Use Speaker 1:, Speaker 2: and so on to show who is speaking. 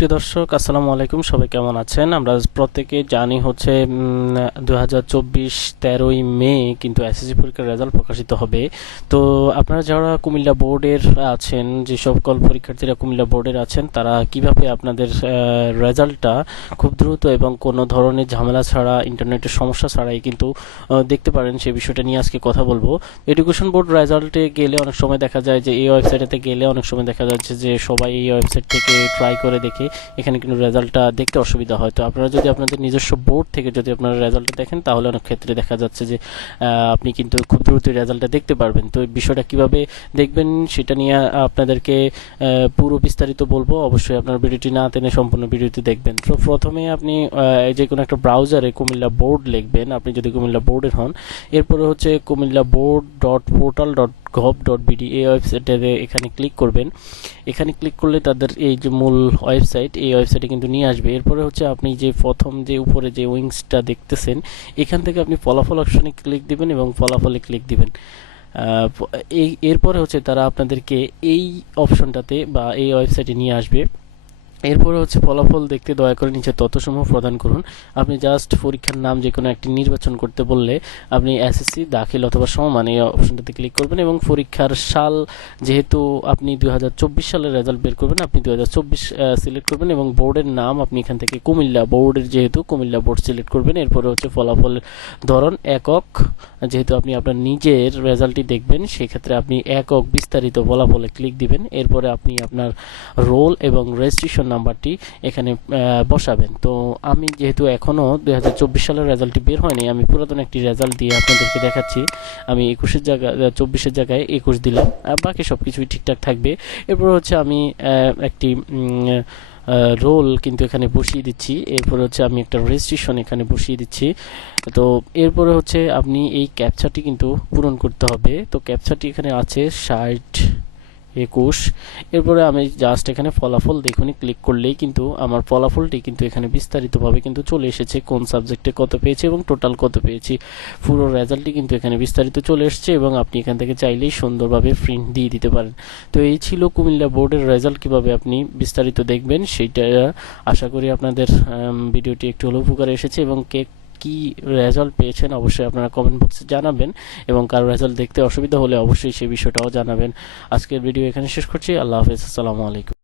Speaker 1: প্রিয় দর্শক, আসসালামু আলাইকুম। সবাই কেমন আছেন? আমরা প্রত্যেকে জানি হচ্ছে দু হাজার চব্বিশ তেরোই মে কিন্তু এসএসসি পরীক্ষার রেজাল্ট প্রকাশিত হবে। তো আপনারা যারা কুমিল্লা বোর্ডের আছেন যে সকল পরীক্ষার্থীরা কুমিল্লা বোর্ডের আছেন, তারা কীভাবে আপনাদের রেজাল্টটা খুব দ্রুত এবং কোনো ধরনের ঝামেলা ছাড়া, ইন্টারনেটের সমস্যা ছাড়াই কিন্তু দেখতে পারেন সেই বিষয়টা নিয়ে আজকে কথা বলব। এডুকেশন বোর্ড রেজাল্টে গেলে অনেক সময় দেখা যায় যে, এই ওয়েবসাইটেতে গেলে অনেক সময় দেখা যাচ্ছে যে, সবাই এই ওয়েবসাইট থেকে ট্রাই করে দেখে এখানে কিন্তু রেজাল্টটা দেখতে অসুবিধা হয়। তো আপনারা যদি আপনাদের নিজস্ব বোর্ড থেকে যদি আপনারা রেজাল্টটা দেখেন তাহলে অনেক ক্ষেত্রে দেখা যাচ্ছে যে আপনি কিন্তু খুব দ্রুত রেজাল্টটা দেখতে পারবেন। তো এই বিষয়টা কীভাবে দেখবেন সেটা নিয়ে আপনাদেরকে পুরো বিস্তারিত বলব। অবশ্যই আপনার ভিডিওটি না টেনে সম্পূর্ণ ভিডিওটি দেখবেন। তো প্রথমে আপনি আহ, যে কোনো একটা ব্রাউজারে কুমিল্লা বোর্ড লিখবেন। আপনি যদি কুমিল্লা বোর্ডের হন এরপরে হচ্ছে Comilla board dot portal dot gov dot BD এই ওয়েবসাইটে এখানে ক্লিক করবেন। এখানে ক্লিক করলে তাদের এই যে মূল ওয়েবসাইট এই ওয়েবসাইটে কিন্তু নিয়ে আসবে। এরপরে হচ্ছে আপনি যে প্রথম যে উপরে যে উইংসটা দেখতেছেন, এখান থেকে আপনি ফলাফল অপশনে ক্লিক দিবেন এবং ফলাফলে ক্লিক দিবেন। এই, এরপরে হচ্ছে তারা আপনাদেরকে এই অপশনটাতে বা এই ওয়েবসাইটে নিয়ে আসবে। এরপরে হচ্ছে ফলাফল দেখতে দয়া করে নিচে তথ্যসমূহ প্রদান করুন। আপনি জাস্ট পরীক্ষার নাম যে কোনো একটি নির্বাচন করতে বললে আপনি এসএসসি দাখিল অথবা সমমান এই অপশনটাতে ক্লিক করবেন এবং পরীক্ষার সাল যেহেতু আপনি দুই হাজার চব্বিশ সালের রেজাল্ট বের করবেন, আপনি দু হাজার চব্বিশ সিলেক্ট করবেন এবং বোর্ডের নাম আপনি এখান থেকে কুমিল্লা বোর্ডের যেহেতু কুমিল্লা বোর্ড সিলেক্ট করবেন। এরপরে হচ্ছে ফলাফলের ধরন একক। যেহেতু আপনি আপনার নিজের রেজাল্টটি দেখবেন, সেক্ষেত্রে আপনি একক বিস্তারিত ফলাফলে ক্লিক দিবেন। এরপরে আপনি আপনার রোল এবং রেজিস্ট্রেশন নাম্বারটি এখানে বসাবেন। তো আমি যেহেতু এখনও দু হাজার চব্বিশ সালের রেজাল্টটি বের হয়নি, আমি পুরাতন একটি রেজাল্ট দিয়ে আপনাদেরকে দেখাচ্ছি। আমি একুশের জায়গায় চব্বিশের জায়গায় একুশ দিলাম বাকি সব কিছুই ঠিকঠাক থাকবে। এরপর হচ্ছে আমি একটি রোল কিন্তু এখানে বসিয়ে দিচ্ছি। এরপর হচ্ছে আমি একটা রেজিস্ট্রেশন এখানে বসিয়ে দিচ্ছি। তো এরপরে হচ্ছে আপনি এই ক্যাপচাটি কিন্তু পূরণ করতে হবে। তো ক্যাপচাটি এখানে আছে ষাট একুশ। এরপরে আমি জাস্ট এখানে ফলাফল দেখুনি ক্লিক করলেই কিন্তু আমার ফলাফলটি কিন্তু এখানে বিস্তারিতভাবে কিন্তু চলে এসেছে, কোন সাবজেক্টে কত পেয়েছি এবং টোটাল কত পেয়েছি। পুরো রেজাল্টটি কিন্তু এখানে বিস্তারিত চলে এসেছে এবং আপনি এখান থেকে চাইলেই সুন্দরভাবে প্রিন্ট দিয়ে দিতে পারেন। তো এই ছিল কুমিল্লা বোর্ডের রেজাল্ট কীভাবে আপনি বিস্তারিত দেখবেন সেইটা আশা করি আপনাদের ভিডিওটি একটু হলেও উপকারে এসেছে এবং কে কি রেজাল্ট পেয়েছেন অবশ্যই আপনারা কমেন্ট বক্সে জানাবেন এবং কারও রেজাল্ট দেখতে অসুবিধা হলে অবশ্যই সেই বিষয়টাও জানাবেন। আজকের ভিডিও এখানে শেষ করছি। আল্লাহ হাফিজ। আসসালামু আলাইকুম।